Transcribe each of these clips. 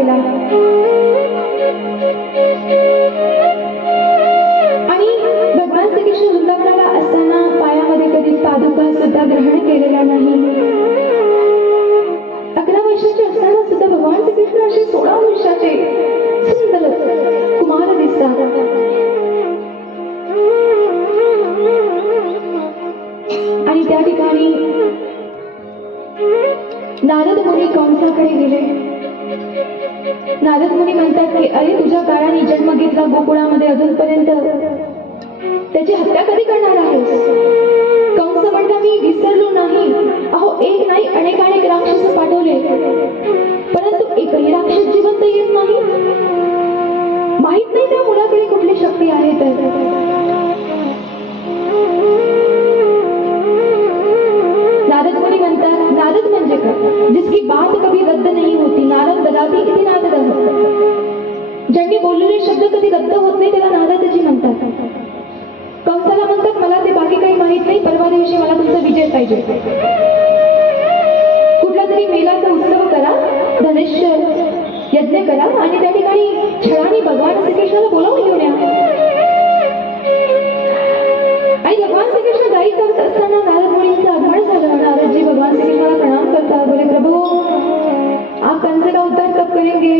केला आणि भगवान श्रीकृष्ण वृंदावनाला असताना पायामध्ये कधी पादुका सुद्धा ग्रहण केलेला नाही. 11 वर्षाचे असताना सुद्धा भगवान श्रीकृष्ण असे 16 वर्षाचे सुंदर कुमार दिसतात. आणि त्या ठिकाणी नारद मुनी कंसाकडे गेले. नारद मुनी म्हणतात की अरे तुझ्या काळाने जन्म घेतला गोकुळामध्ये, अजूनपर्यंत त्याची हत्या कधी करणार आहेस? कंस म्हणता मी विसरलो नाही. अहो एक नाही अनेक राक्षस पाठवले, परंतु एकही राक्षस जिवंत येत नाही. माहित नाही त्या मुलाकडे कुठली शक्ती आहे. तर नारद मुनी म्हणतात नारद म्हणजे काय? जिसकी बात कभी रद्द नहीं होती. नारद ददाती इति नारदः. ज्यांनी बोललेले शब्द कधी रद्द होत नाही त्याला नारदजी म्हणतात. कंसाला म्हणतात मला ते बाकी काही माहित नाही, परवा दिवशी मला तुमचा विजय पाहिजे. कुठला तरी मेलाचा उत्सव करा, धनुष्य यज्ञ करा आणि त्या ठिकाणी छळाने भगवान श्रीकृष्णाला बोलावून घेऊन या. आणि भगवान श्रीकृष्ण गाई चालत असताना नारद मुनींचं आगमन झालं. नारदजी भगवान श्रीकृष्णाला प्रणाम करतात. बोले प्रभु आप कंस का उद्धार कब करेंगे?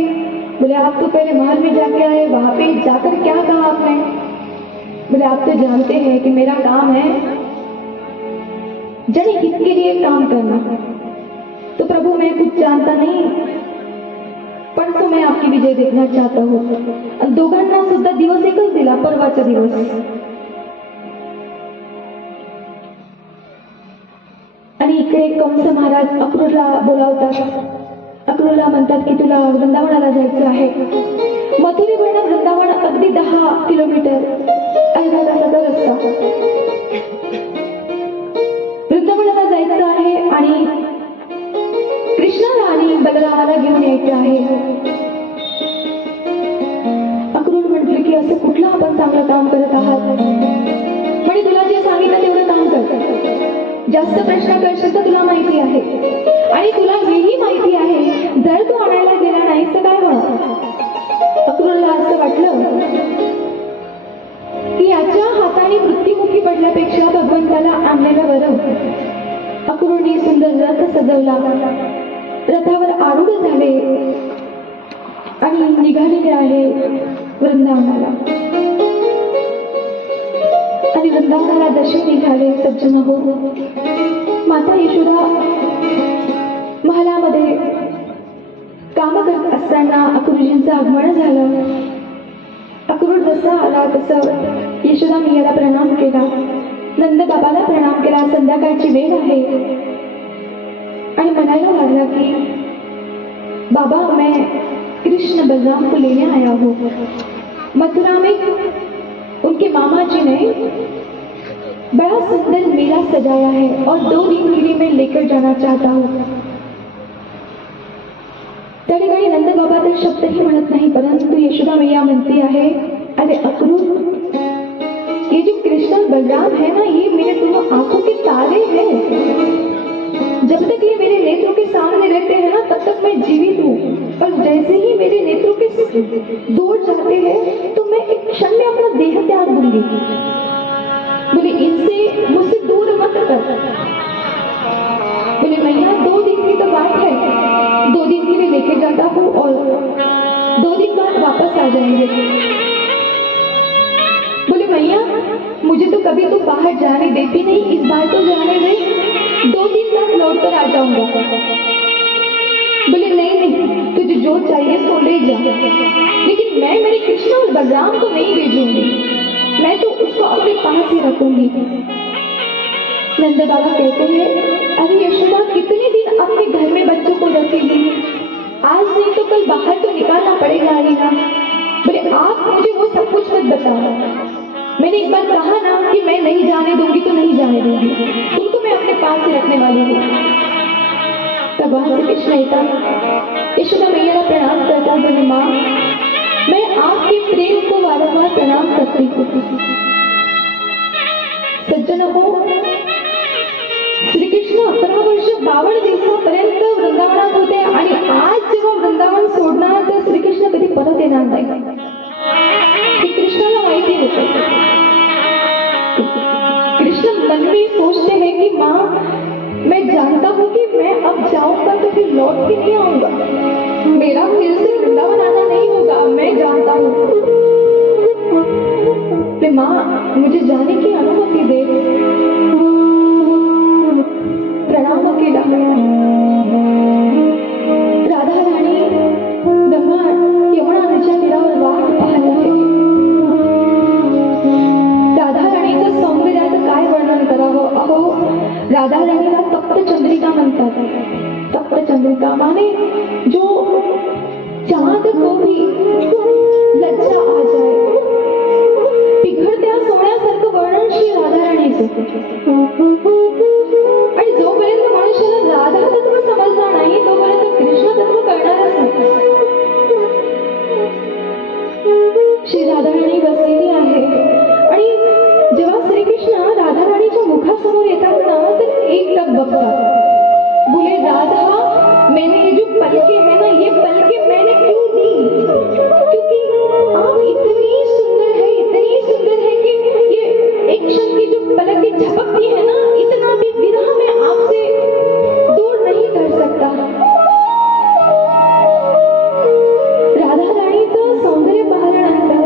बोले आप तो पहले महल में जाके आए, वहां पे जाकर क्या कहा आपने? बोले आप तो जानते हैं कि मेरा काम है जनहित के लिए काम करना. तो प्रभु मैं कुछ जानता नहीं, परंतु मैं आपकी विजय देखना चाहता हूँ. दोघांना सुद्धा दिवस एकच दिला, परवाचा दिवस. आणि इकडे कंस महाराज अक्रूरला बोलावतात. अक्रूरला म्हणतात की तुला वृंदावनाला जायचं आहे. मथुरेवरून वृंदावन अगदी 10 किलोमीटर, अर्धा तासाचा रस्ता. वृंदावनाला जायचं आहे आणि कृष्णाला आणि बलरामाला घेऊन यायचं आहे. अक्रूर म्हटले की असं कुठलं आपण चांगलं काम करत आहात? म्हणजे तुला जे सांगितलं तेवढं काम कर. जास्त प्रश्न करशील तर तुला माहिती आहे आणि तुला हेही माहिती आहे जर तू आणायला गेला नाहीस तर काय होणार? अक्रूरला असं वाटलं की याच्या हाताने मृत्युमुखी पडण्यापेक्षा भगवंताला आणलेलं बरं. अक्रूरने सुंदर रथ सजवला, रथावर आरूढ झाले आणि निघालेले आहे वृंदावनाला. आणि वृंदावनाला दर्शन निघाले. सज्जन हो, माता यशोदा महालामध्ये काम करत असताना अक्रूरजींचं आगमन झालं. अक्रूर जसा आला तसं यशोदा मैयाला प्रणाम केला, नंद बाबाला प्रणाम केला. संध्याकाळची वेळ आहे आणि म्हणायला लागला की बाबा मैं कृष्ण बलराम को लेने आया हूँ. मथुरा में उनके मामा जी ने बड़ा सुंदर मेला सजाया है और 2 दिन के लिए मैं लेकर जाना चाहता हूँ. त्या ठिकाणी नंद बाबा तर शब्दही म्हणत नाही, परंतु यशोदा मैया म्हणती आहे अरे अक्रूर, ये जो कृष्ण और बलराम है ना, ये मेरे दोनों आंखों के तारे हैं. जब तक ये मेरे नेत्रों के सामने रहते हैं ना तब तक मैं जीवित हूँ, और जैसे ही मेरे नेत्रों के दूर जाते हैं तो मैं एक क्षण में अपना देह त्याग दूंगी. बोले इनसे मुझसे दूर मत कर. बोले मैया 2 दिन की तो बात है, 2 दिन के लिए लेके जाता हूँ और 2 दिन बाद वापस आ जाएंगे. बोले मैया मुझे तो कभी तो बाहर जाने देती नहीं, इस बार तो जाने नहीं, 2 दिन बाद लौट कर आ जाऊंगा. बोले नहीं, तुझे जो चाहिए सो ले जा, लेकिन मैं मेरे कृष्ण और बलराम को नहीं भेजूंगी, मैं तो उसको अपने पास ही रखूंगी. नंद बाबा कहते हैं अरे यशोदा कितने दिन अपने घर में बच्चों को रखेगी? आज नहीं तो कल बाहर तो निकालना पड़ेगा ही ना. बोले आप मुझे वो सब कुछ मत बताओ, मैंने एक बार कहा ना कि मैं नहीं जाने दूंगी तो नहीं जाने दूंगी, तुमको मैं अपने पास ही रखने वाली हूँ. भगवान श्री कृष्ण यशोदा मैया प्रणाम करता. बोले माँ मैं आपके प्रेम को वारंवार प्रणाम करती हूँ. सज्जन हो, श्रीकृष्ण 11 वर्ष 52 दिवसापर्यंत वृंदावनात होते आणि आज जेव्हा वृंदावन सोडणार तर देणार नाही. हे कृष्णाला माहिती होतं. कृष्ण मन में सोचते हैं कि माँ, मैं जानता हूँ कि मैं अब जाऊंगा तो फिर लौट के नहीं आऊंगा, मेरा फिर से वृंदावन आना नहीं होगा, मैं जानता हूँ. माँ, मुझे जाने की अनुमति दे. प्रणाम केला. राधा राणी गंगा यमुना नदीच्या तीरावर वाट पाहत आहे. राधा राणीचं सौंदर्याचं काय वर्णन करावं. अहो, राधा राणीला तप्त चंद्रिका म्हणतात. तप्त चंद्रिका माने जो चांद को भी लज्जा आ जाए. पिघळत्या सोन्यासारखं वर्णन श्री राधा राणीचं. आणि जोपर्यंत मनुष्याला राधा तत्व समजणार नाही तोपर्यंत कृष्ण तत्व कळणारच नाही. श्री राधा राणी बसलेली आहे आणि जेव्हा श्रीकृष्ण राधा राणीच्या मुखासमोर येतात ना तर एक टक बघतात. बोले, राधा, मैंने ये जो पलके है ना, ये पलके मैंने क्यों दी? क्योंकि आप इतनी सुंदर है कि ये एक क्षण की जो पलकें झपकती है ना, इतना भी विरह में आपसे दूर नहीं कर सकता. राधा राणीचं सौंदर्य पाहिल्यानंतर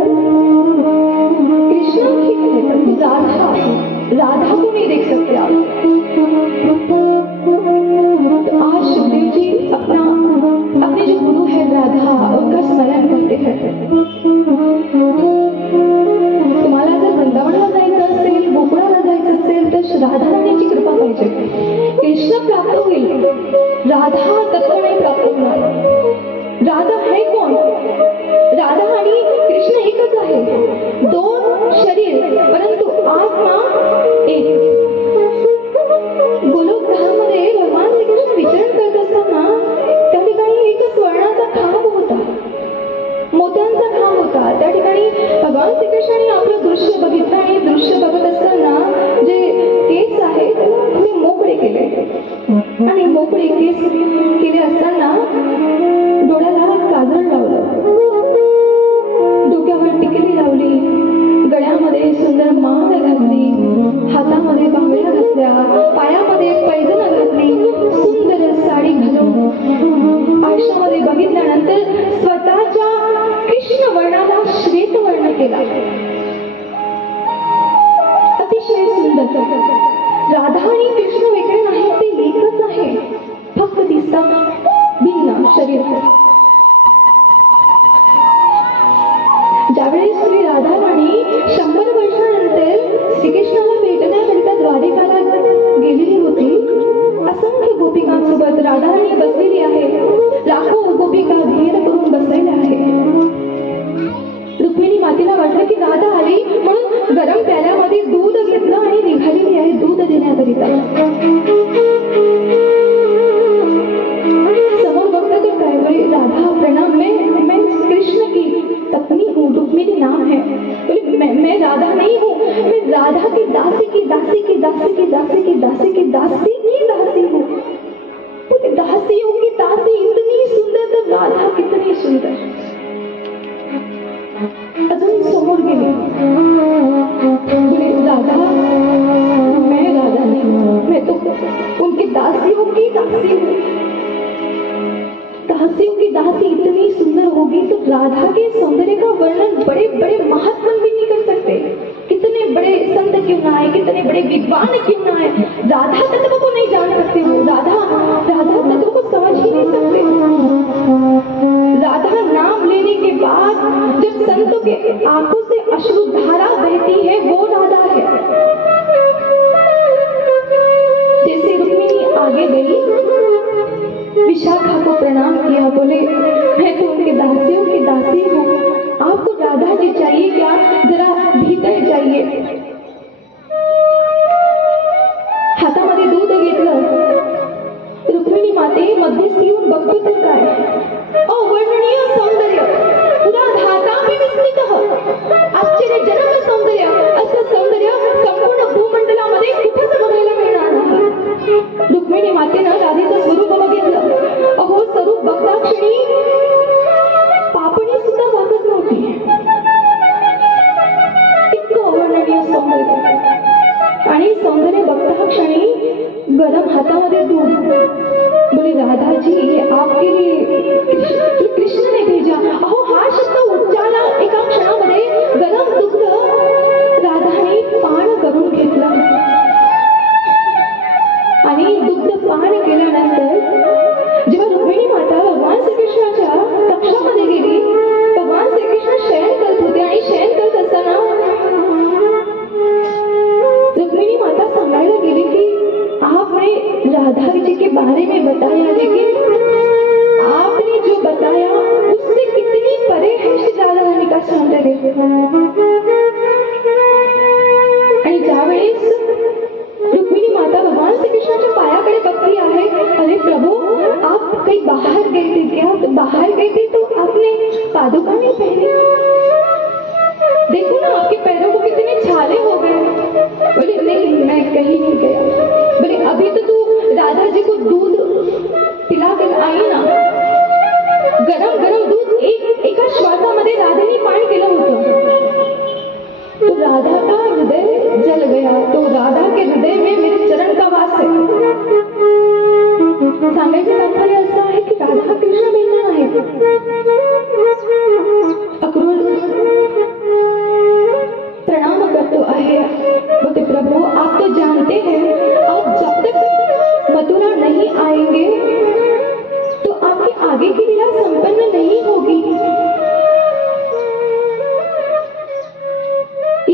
कृष्ण ठीक है, परंतु राधा को नहीं देख सकते आप. तो आज सुखदेव जी अपने जो गुरु है राधा, उनका स्मरण करते हैं. तुम्हाला जर वृंदावनला जायचं असेल, गोकुळाला जायचं असेल तर राधा राणीची कृपा पाहिजे. कृष्ण प्राप्त होईल, राधा तत्व नाही प्राप्त होणार. राधा है कोण? राधा आणि कृष्ण एकच आहे. दोन शरीर परंतु आत्मा एक. गोलोक धाममध्ये भगवान श्रीकृष्ण विचरण करत असताना त्या ठिकाणी एकच वर्णाचा खांब होता, मोत्यांचा खांब होता. त्या ठिकाणी भगवान श्रीकृष्णाने आपलं दृश्य बघितलं आणि दृश्य बघत असताना जे केस आहेत थोडे मोकळे केले आणि मोकळे केस केले असताना डोळ्याला काजळ लावलं, डोक्यावर टिकली लावली, गळ्यामध्ये सुंदर माळ घातली, हातामध्ये बांगड्या घातल्या, पायामध्ये पैजण घातली, सुंदर साडी घालून आयुष्यामध्ये बघितल्यानंतर स्वतःच्या कृष्ण वर्णाला श्वेत वर्ण केला. अतिशय सुंदर. राधा आणि कृष्ण वेगळे नाही, ते एकच आहे, फक्त दिसतात भिन्न शरीर. ज्यावेळेस श्री राधा राणी 100 वर्षानंतर श्रीकृष्णाला भेटण्याकरिता द्वारिकाला गेलेली होती, असंख्य गोपिकांसोबत राधा राणी बसलेली आहे. लाखो गोपिका घेर करून बसलेल्या आहेत. रुक्मिणी मातेला वाटलं की राधा आली म्हणून गरम प्याल्यामध्ये दूध घेतलं आणि निघालेली आहे दूध देण्याकरिता. समोर बघता तर काय बोले, राधा प्रणाम, मैं कृष्ण की पत्नी हूँ, रुक्मिणी नाम है. बोले, मैं राधा नहीं हूँ, मैं राधा की दासी की दासी की दासी की दासी की दासी की दासी की दासी हूँ. बोले, दासियों की दासी इतनी सुंदर तो राधा कितनी सुंदर. अजून समोर गेले. बोले, राधा, मैं राधा नहीं हूँ, मैं तो उनकी दासियों की दासी हूँ. दासियों की दासी इतनी सुंदर होगी तो राधा के सौंदर्य का वर्णन बड़े बड़े महात्मा भी नहीं कर सकते. कितने बड़े संत क्यों ना आए, कितने बड़े विद्वान क्यों ना आए, राधा तत्व को नहीं जान सकते. वो राधा तत्व को समझ ही नहीं सकते. राधा नाम लेने के बाद जब संतों के आंखों से अश्रुधारा बहती है वो राधा है. जैसे रुक्मिणी आगे गई, विशाखा को प्रणाम किया, बोले, मैं तो उनके दासियों की दासी हूँ, आपको राधा जी चाहिए क्या? जरा भीतर जाइए. हातामध्ये दूध घेतलं. रुक्मिणी माते मध्यस्थी येऊन बघतो तर काय, अवर्णनीय सौंदर्य, पुरा धातापि विस्मितः, आश्चर्यजनक सौंदर्य. असं सौंदर्य संपूर्ण भूमंडलामध्ये कुठेच बघायला मिळणार नाही. रुक्मिणी मातेनं राधेचं स्वरूप बघितलं. अहो, स्वरूप बघता क्षणी पापणी सुद्धा वाचत ये आपके लिए कृष्ण ने भेजा. अहो हा शब्द उच्चारला एका क्षणामध्ये गरम दुग्ध राधाने पान करून घेतलं आणि दुग्ध पान केल्यानंतर जेव्हा रुक्मिणी माता भगवान श्रीकृष्णाच्या कक्षामध्ये गेली, भगवान श्रीकृष्ण शयन करत होते आणि शयन करत असताना रुक्मिणी माता सांगायला गेली की आपने राधा जी के बारे में बताया, लेकिन आपने जो बताया उससे कितनी परे है श्री राधा रानी का सौंदर्य. आणि ज्यावेळेस रुक्मिणी माता भगवान श्री कृष्णाच्या पायाकडे बघती आहे, अरे प्रभु आप कहीं बाहर गए थे क्या? तो बाहर गए थे तो आपने पादुका नहीं पहनी, देखो ना आपके पैरों को कितने छाले हो गए. बोले नहीं मैं कहीं नहीं गया. बोले अभी तो तू राधा जी को दूध पिला कर आई ना, गरम गरम दूध एका श्वासामध्ये राधेने पान केलं होतं. तो राधा का हृदय जल गया. तो राधा के हृदय में मेरे चरण का वास है. सांगायचं तात्पर्य असं आहे की राधा कृष्ण भेटणार आहे. अक्रूर प्रणाम करतो आहे, बोलते प्रभु आप तो जानते हैं आप जब तक मथुरा नहीं आएंगे तो आपकी आगे की लीला संपन्न नहीं होगी.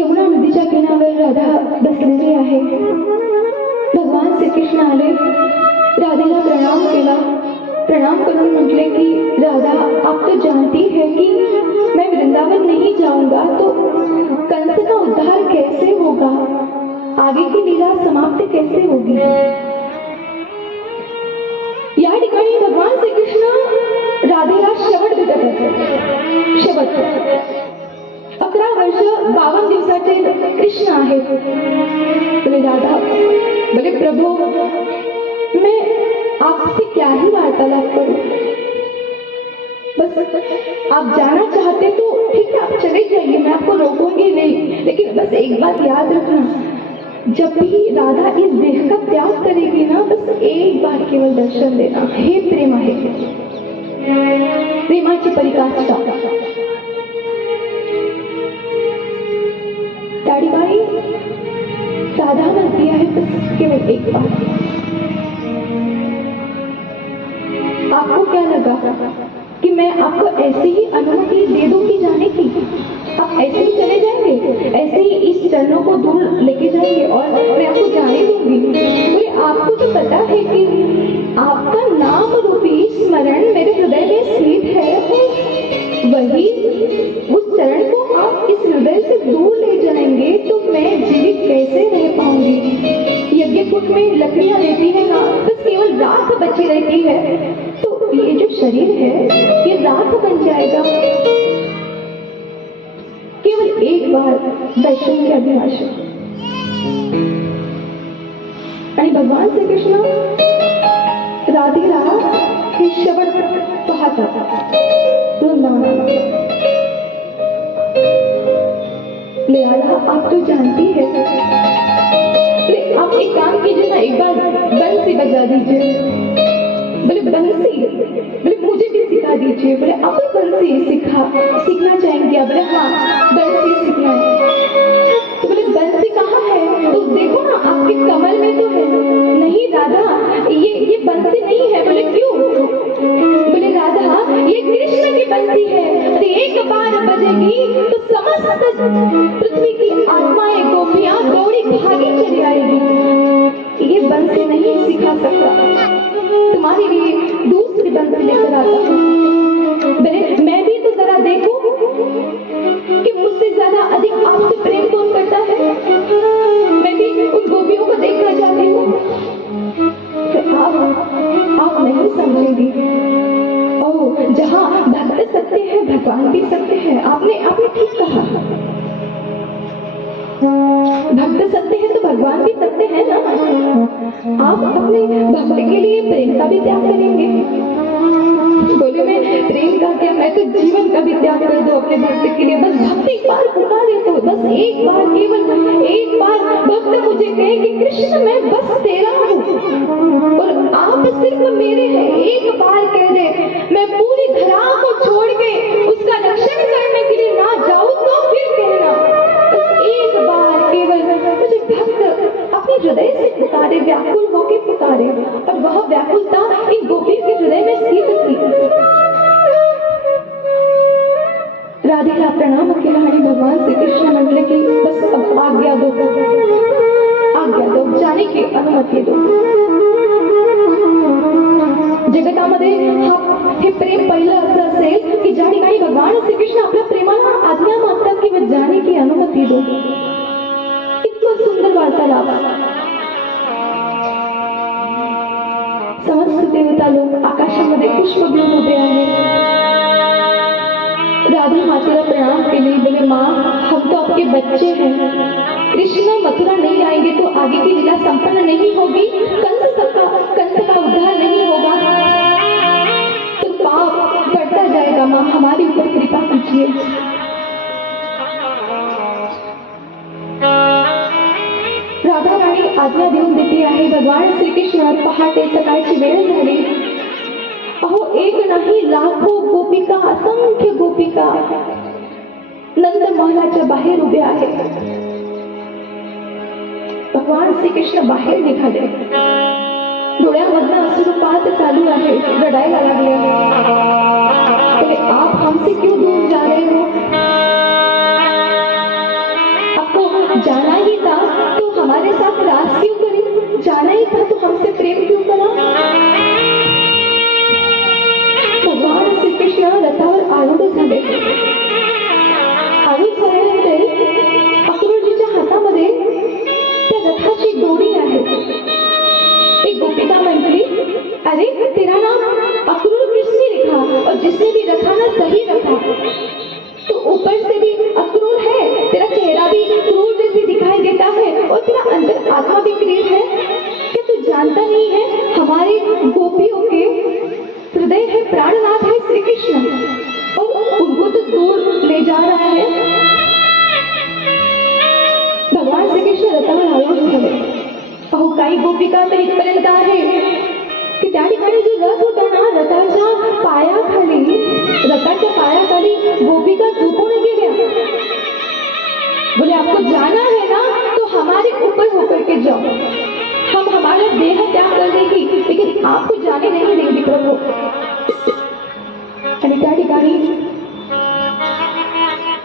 यमुना नदीच्या किनाऱ्यावर राधा बसलेली आहे. भगवान श्रीकृष्ण आले, राधेला प्रणाम केला. प्रणाम करून म्हटले की राधा आप तो जानती है कि मैं वृंदावन नहीं जाऊंगा तो कंस का उद्धार कैसे होगा, आगे की लीला समाप्त कैसे होगी. या ठिकाणी भगवान श्रीकृष्ण राधेला शेवट देत आहेत. शेवट 11 वर्ष 52 दिवसाचे कृष्ण आहेत. बोले राधा, बोले प्रभु मैं आपसे क्या ही वार्तालाप करूं, बस आप जाना चाहते तो ठीक है आप चले जाइए, मैं आपको रोकूंगी नहीं, लेकिन बस एक बात याद रखना, जब भी राधा इस देह का त्याग करेगी ना, बस एक बार केवल दर्शन देना. हे प्रेम आहे, प्रेमाची परिकाष्ठा. ताड़ीबाई राधा म्हणती आहे बस केवल एक बार. आपको क्या लगा कि मैं आपको ऐसे ही अनुमति दे दूंगी जाने की? आप ऐसे ही चले जाएंगे, ऐसे ही इस चरणों को दूर लेके जाएंगे और मैं आपको जाने दूंगी? बोले आपको तो पता है कि आपका नाम रूपी स्मरण मेरे हृदय में स्थित है, वही उस चरण को आप इस हृदय से दूर ले जाएंगे तो मैं जीवित कैसे रह पाऊंगी. यज्ञकूट में लकड़ियां रहती है ना, बस केवल राख बची रहती है, तो ये जो शरीर है ये राख बन जाएगा. केवल एक बार दर्शन की अभिलाषा. आणि भगवान श्रीकृष्ण राधेला हे शेवट पाहतात वृंदावनात. ले राधा आप तो जानती है, आप एक काम कीजिए ना, एक बार बंसी बजा दीजिए. बोले बंसी, बोले मुझे भी सिखा दीजिए. बोले आप बंसी सीखना चाहेंगे? बोले हाँ बंसी सीखना है. तो बोले बंसी कहाँ है? तो देखो ना आपके कमल में तो है. नहीं राधा ये बंसी नहीं है. बोले क्यों? बोले राधा ये कृष्ण की बंसी है. अरे एक बार बजेगी तो समस्त पृथ्वी की आत्माएं गोपियां दौड़ी भागी चली आएगी. ये बंसी नहीं सिखा सकता, तुम्हारे लिए दूसरी बंसी लेकर आता हूँ. मैं भी तो जरा देखूं कि मुझसे ज्यादा अधिक आपसे प्रेम कौन करता है. मैं भी उन गोपियों को देखना चाहती हूँ. आप नहीं समझेंगी. ओह जहाँ भक्त सत्य है भगवान भी सत्य है. आपने ठीक कहा. भक्त सत्य है तो भगवान भी सत्य है ना. आप अपने भक्त के लिए प्रेम का भी त्याग करेंगे. बोले मैं प्रेम का क्या मैं तो जीवन का भी त्याग कर दूं अपने भक्त के लिए। बस भक्त एक बार पुकारे तो, बस एक बार, केवल एक बार भक्त मुझे कहे कि कृष्ण मैं बस तेरा हूँ और आप सिर्फ मेरे हैं। एक बार कह दे, मैं पूरी धरा को छोड़ के उसका रक्षण करने के लिए ना जाऊं तो फिर कहना। बस एक बार केवल मुझे भक्त अपने हृदय से पुकारे, व्याकुल होके पुकारे, और वह व्याकुलता इन गोपी के हृदय में स्थित थी। राधिका प्रणाम के रानी भगवान श्री कृष्ण ने बोले कि बस अब आज्ञा दो, आज्ञा दो, जाने की अनुमती दो। जगतामध्ये हे प्रेम पहिलं असं असेल की ज्या ठिकाणी भगवान श्रीकृष्ण आपल्या प्रेमाला आज्ञा मागतात की जाने की अनुमती दो। इतकं सुंदर वार्तालाप। समस्त देवता लोक आकाशामध्ये पुष्प घेऊन उभे आहेत। राधा मातेला प्रणाम केली, बोले माँ हम तो आपके बच्चे हैं, कृष्ण मथुरा नहीं आएंगे तो आगे की लीला संपन्न नहीं होगी, कंस का उद्धार नहीं होगा, तो पाप बढ़ता जाएगा। माँ हमारे ऊपर कृपा कीजिए। राधा राणी आज्ञा देऊन देते आहे। भगवान श्रीकृष्ण पहाटे सकाळची वेळ झाली। अहो एक नाही लाखो गोपिका, असंख्य गोपिका नंद महलाच्या बाहेर उभे आहेत। भगवान श्रीकृष्ण बाहेर निघाले। डोळ्यामधनं अश्रुपात चालू आहे, रडायला लागले। बोले आप हमसे क्यों दूर जा रहे हो? आपको जाना ही था तो हमारे साथ रास क्यों करी? जाना ही था तो हमसे प्रेम क्यों करा? भगवान श्रीकृष्ण रथावर आरूढ झाले। आरूढ झाल्यानंतर अक्रूरजीच्या हातामध्ये त्या रथाची दोरी आहे। एक गोपिका म्हटली, अरे तेरा नाम अक्रूर किसने लिखा? और जिसने भी रखा ना सही रखा, तो ऊपर से भी अक्रूर है, तेरा चेहरा भी क्रूर जैसे दिखाई देता है और तेरा अंदर आत्मा भी क्रूर है। क्या तू जानता नहीं है हमारे गोपियों के हृदय है प्राणनाथ है श्री कृष्ण, और उनको तो दूर ले जा रहा है। भगवान श्री कृष्ण रथावर आरूढ झाले। अहो काही गोपिका तर इथपर्यंत आहे की त्या ठिकाणी जो रथ होता ना, रथाच्या पायाखाली गोपिका झोपून गेल्या। बोले आपको जाना है ना तो हमारे ऊपर होकर के जाओ, हम हमारा देह त्याग कर देंगे लेकिन आपको जाने नहीं देंगे प्रभु। आणि त्या ठिकाणी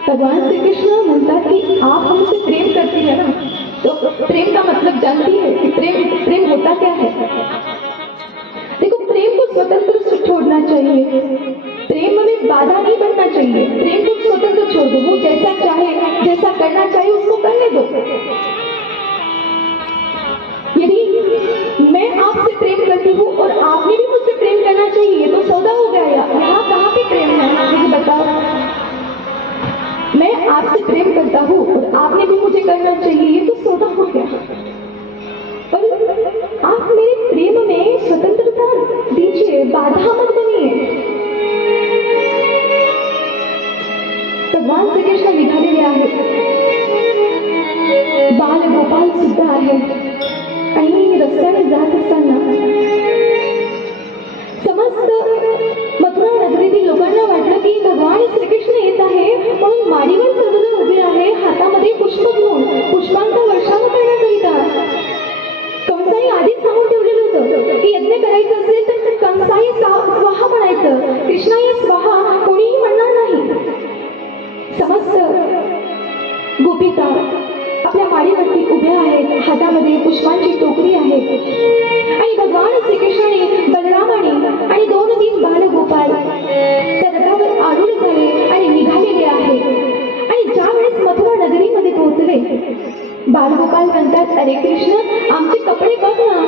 भगवान श्री कृष्ण म्हणतात की आप हमसे प्रेम करती है ना, तो प्रेम का मतलब जानती है कि प्रेम होता क्या है? देखो प्रेम को स्वतंत्र छोड़ना चाहिए, प्रेम में बाधा नहीं बनना चाहिए। प्रेम को स्वतंत्र छोड़ दो, वो जैसा चाहे जैसा करना चाहे उसको करने दो। यदि मैं आपसे प्रेम करती हूँ और आपने भी मुझसे प्रेम करना चाहिए तो सौदा हो गया। यहाँ कहाँ पे प्रेम है मुझे बताओ? मैं आपसे प्रेम करता हूँ और आपने भी मुझे करना चाहिए, ये तो सौदा हो गया। पर आप मेरे प्रेम में स्वतंत्रता दीजिए, बाधा मत बनिए। भगवान श्री कृष्ण निघालेले आहेत। बाल गोपाल सुद्धा आहे आणि रस्त्याने जात असताना समस्त मथुरा नगरीतील लोकांना वाटलं की भगवान श्रीकृष्ण येत आहे, म्हणून माडीवर सर्वजण उभे आहे हातामध्ये पुष्प घेऊन, पुष्पांचा वर्षाव करण्याकरिता। कंसाने आधीच सांगून ठेवलेलं होतं की यज्ञ करायचं असेल तर कंसाई स्वाहा म्हणायचं, कृष्णाई स्वाहा कोणीही म्हणणार नाही। समस्त गोपिका आपल्या माडीवरती उभ्या आहेत, हातामध्ये पुष्पांची टोकरी आहे आणि भगवान श्रीकृष्णाने, बलरामाने आणि 2-3 बालगोपाल त्या रथावर आरूढ झाले आणि निघालेले आहे। आणि ज्या वेळेस मथुरा नगरीमध्ये पोहोचले, बालगोपाल म्हणतात, अरे कृष्ण आमचे कपडे बघ ना,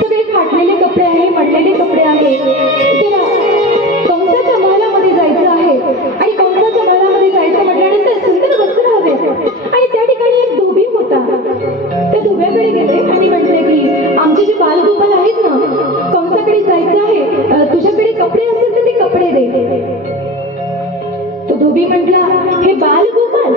सगळे फाटलेले कपडे आहे, मटलेले कपडे आहे। जरा कंसाच्या महलामध्ये जायचं आहे आणि कंसाच्या महलामध्ये जायचं म्हटल्यानंतर सुंदर वस्त्र हवे। आणि त्या ठिकाणी एक धोबी होता, त्या धोब्याकडे गेले आणि म्हटले की आमचे जे बालगोपाल आहेत ना, कंसाकडे जायचं आहे, तुझ्याकडे कपडे असेल तर ते कपडे दे। धोबी म्हटला, हे बालगोपाल,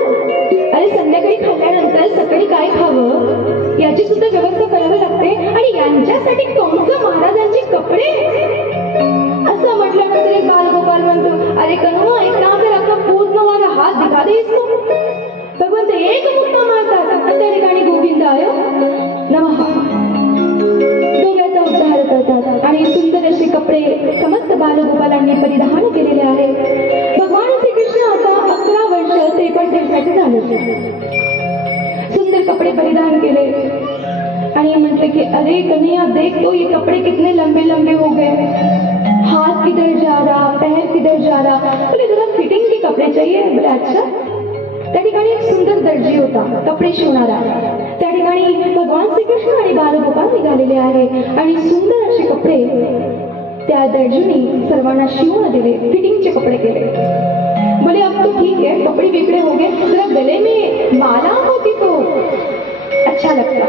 अरे संध्याकाळी खाल्ल्यानंतर सकाळी काय खावं याची सुद्धा व्यवस्था करावी लागते आणि यांच्यासाठी कंस महाराजांचे कपडे. असं म्हटल्यानंतर एक बालगोपाल म्हणतो, अरे कन्हवा, एक काम कर, आपला पूर्ण माझा हात दिखा दे इसको. भगवंत एक मुक्का मारतात, त्या ठिकाणी गोविंद आयो नमः दोघांचा उद्धार करतात आणि सुंदर असे कपडे समस्त बालगोपालांनी परिधान केलेले आहेत. भगवान श्रीकृष्ण आता 11 वर्ष 53 दिवसाचे झाले. सुंदर कपडे परिधान केले आणि म्हटले की अरे कन्हैया देख तो, ये कपड़े कितने लंबे लंबे हो गए, हाथ किधर जा रहा, पैर किधर जा रहा. बोले जरा फिटिंग के कपड़े चाहिए. बोले अच्छा. त्या ठिकाणी एक सुंदर दर्जी होता, कपडे शिवणारा. त्या ठिकाणी भगवान श्रीकृष्ण आणि बालगोपाल निघालेले आहे आणि सुंदर असे कपडे त्या दर्जीने सर्वांना शिवून दिले, फिटिंगचे कपडे केले. बोले अब तो ठीक है, कपड़े बिगड़े हो गए, जरा गले में माला होती तो अच्छा लगता.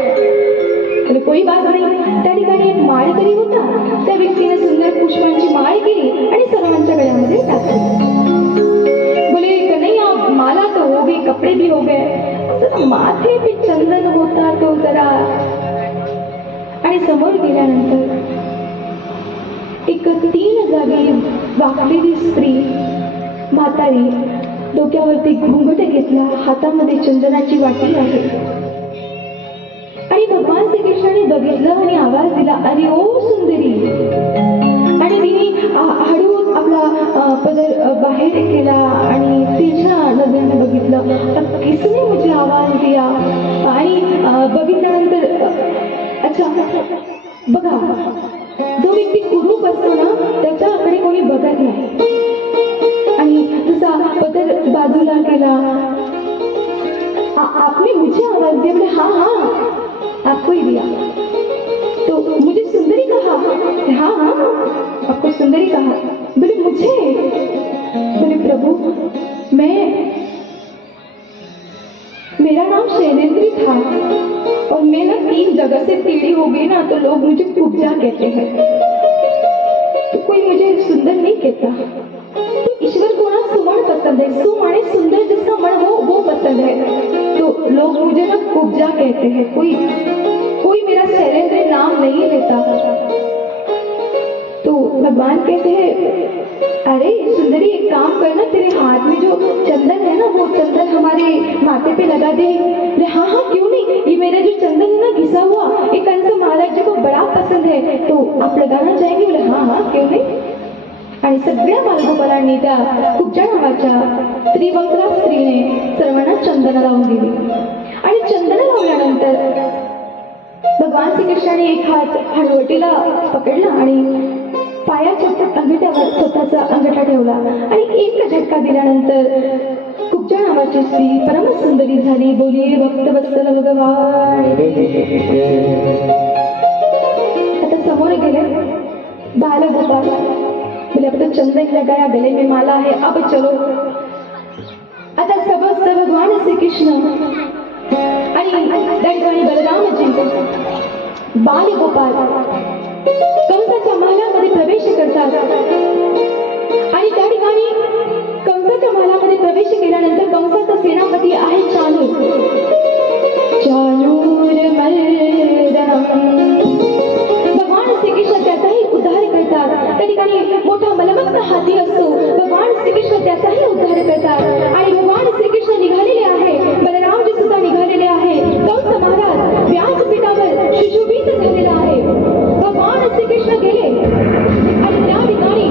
बोले कोई बात नहीं. त्या ठिकाणी एक माळकरी होता, त्या व्यक्तीने सुंदर पुष्पांची माळ केली आणि सर्वांच्या गळ्यामध्ये टाकली. बोले कन्हैया, माला तो हो गई, कपड़े भी हो गए, जरा माथे पे चंदन होता तो जरा. आणि समोर गेल्यानंतर एक 3 जागी वाकलेली स्त्री म्हातारी डोक्यावरती घुंगट घेतला, हातामध्ये चंदनाची वाटी आहे. आणि भगवान श्रीकृष्णाने बघितलं आणि आवाज दिला, अरे ओ सुंदरी. आणि तिने हळू आपला पदर बाहेर केला आणि तिच्या नजरेने बघितलं, किसने मुझे आवाज दिया. आणि बघितल्यानंतर अच्छा बघा, जो व्यक्ती कुरूप असतो ना त्याच्याकडे कोणी बघत नाही. आणि जसा पदर बाजूला केला, आपने मुझे आवाज दिया. बोले हाँ हाँ आपको ही दिया. तो मुझे सुंदरी कहा. हाँ हाँ आपको सुंदरी कहा. बोले मुझे. बोले प्रभु मेरा नाम शैलेंद्री था और मैं ना 3 जगह से टेढ़ी हो गई ना, तो लोग मुझे कुब्जा कहते हैं, तो कोई मुझे सुंदर नहीं कहता. तो ईश्वर को ना सुमन पसंद है, सु माने सुंदर, जिसका मन हो वो पसंद है, तो लोग मुझे ना कुब्जा कहते हैं. कोई मेरा शैलेंद्र नाम नहीं लेता. तो भगवान कहते हैं, अरे सुंदरी एक काम करना, तेरे हाथ में जो चंदन है ना वो चंदन हमारे माथे पे लगा दे. हाँ हाँ क्यों नहीं, ये मेरा जो चंदन है ना घिसा हुआ, एक कंस महाराज जी को बड़ा पसंद है, तो आप लगाना चाहेंगे. बोले हाँ हाँ क्यों नाही. आणि सगळ्या बालगोपालांनी त्या कुब्जा नावाच्या त्रिवंकला स्त्रीने सर्वांना चंदन लावून दिली. आणि चंदन लावल्यानंतर भगवान श्रीकृष्णाने एक हात हळवटीला पकडला आणि पायाच्या अंगठ्यावर स्वतःचा अंगठा ठेवला आणि एक झटका दिल्यानंतर कुब्जा नावाची स्त्री परमसुंदरी झाली. बोली भक्तवत्सल भगवान. आता समोर गेले बालगोपाल. बोले अब तो चंदन लगाया, गले में माला है, अब चलो. आता समस्त भगवान श्रीकृष्ण आणि त्या ठिकाणी बलरामजी बालगोपाल कंसाच्या महालामध्ये प्रवेश करतात. आणि त्या ठिकाणी कंसाच्या महालामध्ये प्रवेश केल्यानंतर कंसाचा सेनापती आहे चाणूर. भगवान श्रीकृष्ण त्याचाही उद्धार करतात. त्या ठिकाणी मोठा मलमस्त हाती असतो, भगवान श्रीकृष्ण त्याचाही उद्धार करतात. आणि भगवान श्रीकृष्ण निघालेले आहे, बलरामजी सुद्धा निघालेले आहे. कंस महाराज व्यासपीठावर सुशोभित झालेला आहे. भगवान श्रीकृष्ण गेले आणि त्या ठिकाणी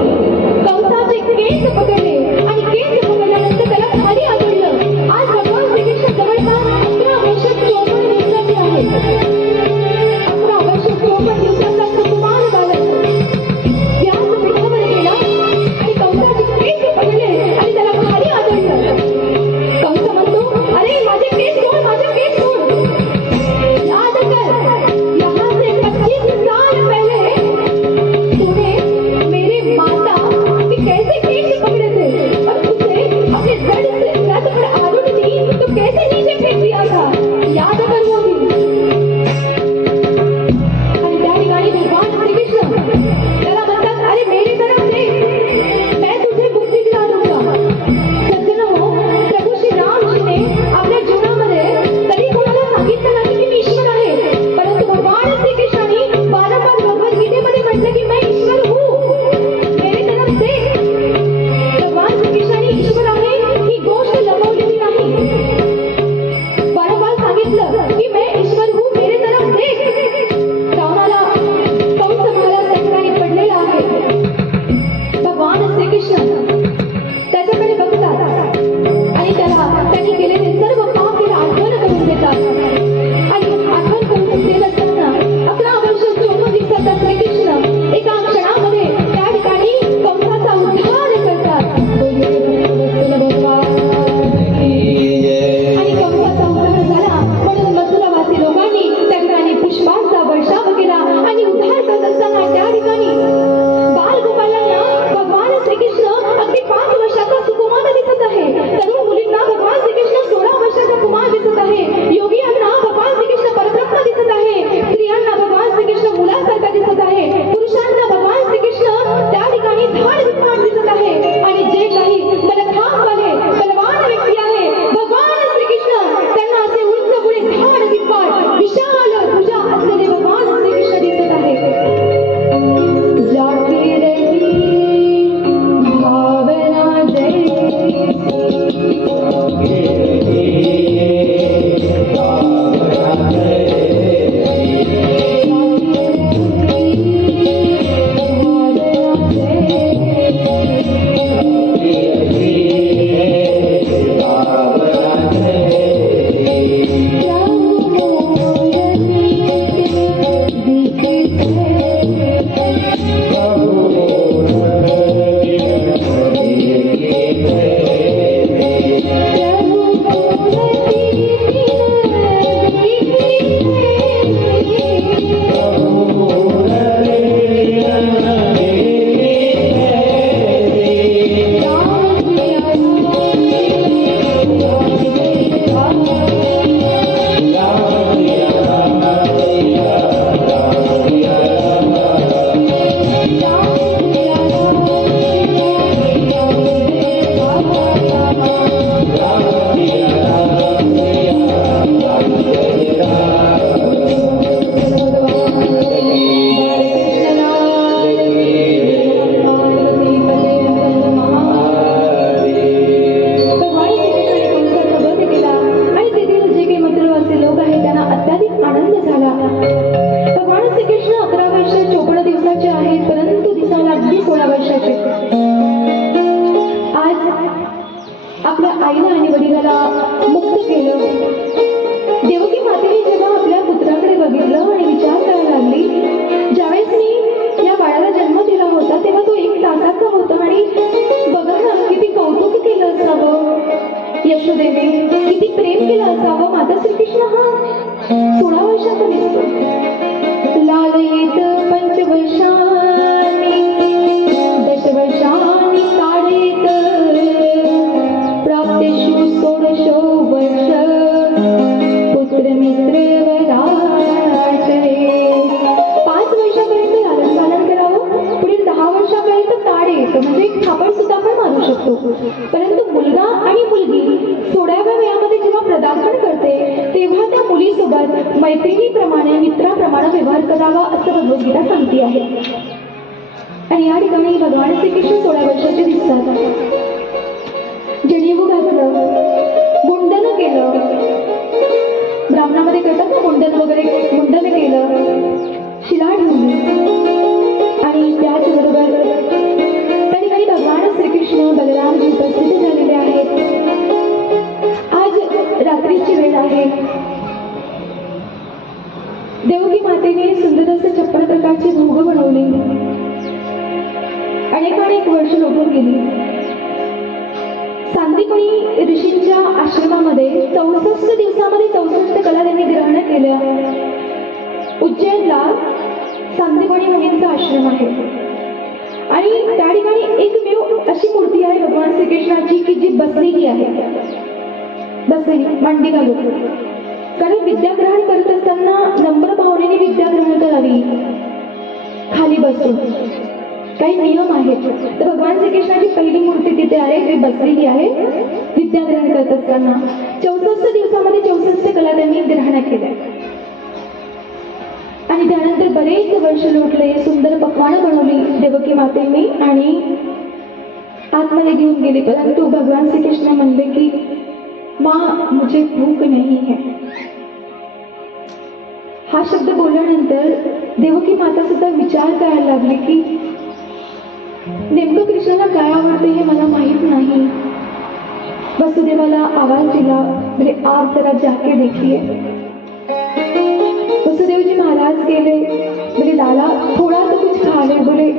कृष्ण त्याच्याकडे बघतात आणि त्यांनी केलेले सर्व पाप तिला आठवण करून देतात. आणि आठवण करून देत असताना 11 वर्ष 14 दिवसाचा श्रीकृष्ण एका क्षणामध्ये त्या ठिकाणी कंसाचा उद्धार करतात. आणि कंसाचा उद्धार झाला म्हणून मथुरावासी लोकांनी त्या ठिकाणी पुष्पांचा वर्षाव केला. आणि उद्धार करत असताना त्या ठिकाणी बालगोपालांना भगवान श्रीकृष्ण अगदी 5 वर्षाचा सुकुमार दिसत आहे. तरुण मुलींना भगवान श्रीकृष्ण 16 वर्षाचा कुमार दिसत आहे. योगियांना भगवान श्रीकृष्ण परब्रह्म दिसत आहे. स्त्रियांना भगवान श्रीकृष्ण मुलासारखा दिसत आहे. पुरुषांना भगवान श्रीकृष्ण त्या ठिकाणी धाड विद्वान दिसत आहे. आणि जे काही बलधामवाले बलवान व्यक्ती आहे भगवान श्रीकृष्ण त्यांना असे उंच पुढे धाड विद्वान विशाल भुजा असलेले भगवान श्रीकृष्ण दिसत आहे. जाती रही भावना जैसी आपल्या आईला आणि वडिलाला मुक्त केलं. देवकी मातेने जेव्हा आपल्या पुत्राकडे बघितलं आणि विचार करायला लागली, ज्यावेळेस मी या बाळाला जन्म दिला होता तेव्हा तो 1 तासाचा होता आणि बघा ना किती कौतुक केलं असावं यशोदेवी, किती प्रेम केलं असावं. माता श्रीकृष्ण हा 16 वर्षाचा दिसतो. लालयेत 5 वर्षांनी 10 वर्षांनी ताडेत प्राप्तेषु 16 वर्ष पुत्र मित्र वराचरे. 5 वर्षापर्यंत लालन पालन करावं, पुढील 10 वर्षापर्यंत ताडे येतं म्हणजे एक थापड सुद्धा आपण मारू शकतो. परंतु मुलगा आणि मुलगी 16व्या वयामध्ये जेव्हा पदार्पण करते तेव्हा त्या मुलीसोबत मैत्रिणीप्रमाणे मित्राप्रमाणे व्यवहार करावा असं भगवद्गीता सांगते आहे. आणि या ठिकाणी भगवान श्रीकृष्ण 16 वर्षाचे दिसतात. जनेऊ घातलं, मुंडन केलं, ब्राह्मणामध्ये करतात ना मुंडन वगैरे, मुंडन केलं, शिला ठेवली. आणि त्याचबरोबर त्या ठिकाणी भगवान श्रीकृष्ण बलरामजी उपस्थित झालेले आहेत. आज रात्रीची वेळ आहे. देवकी मातेने सुंदर असं 56 प्रकारची भोग बनवली. अनेक वर्ष लोटून गेली. सांदीपनी ऋषींच्या आश्रमामध्ये 64 दिवसामध्ये 64 कला त्यांनी ग्रहण केल्या. उज्जैनला सांदीपनी मुनींचा आश्रम आहे आणि त्या ठिकाणी एकमेव अशी मूर्ती आहे भगवान श्रीकृष्णाची की जी बसलेली आहे, बसलेली मांडी घालून. कारण विद्याग्रहण करत असताना नम्र भावनेने विद्याग्रहण करावी, खाली बसून काही नियम आहेत. तर भगवान श्रीकृष्णाची पहिली मूर्ती तिथे आहे, ती बसलेली आहे विद्याग्रहण करत असताना. 64 दिवसामध्ये 64 कला त्यांनी ग्रहण केल्या. आणि त्यानंतर बरेच वर्ष लोटले. सुंदर पक्वानं बनवली देवकी मातेंनी आणि आतमध्ये घेऊन गेली. परंतु भगवान श्रीकृष्ण म्हणले की माँ मुझे भूक नहीं है. हा शब्द बोलल्यानंतर देवकी माता सुद्धा विचार करायला लागली की नेमकं कृष्णाला काय आवडते हे मला माहीत नाही. वसुदेवाला आवाज दिला, बोले आप जरा जाके देखिए. वसुदेव जी महाराज गेले, बोले लाला थोड़ा तो कुछ खा ले. बोले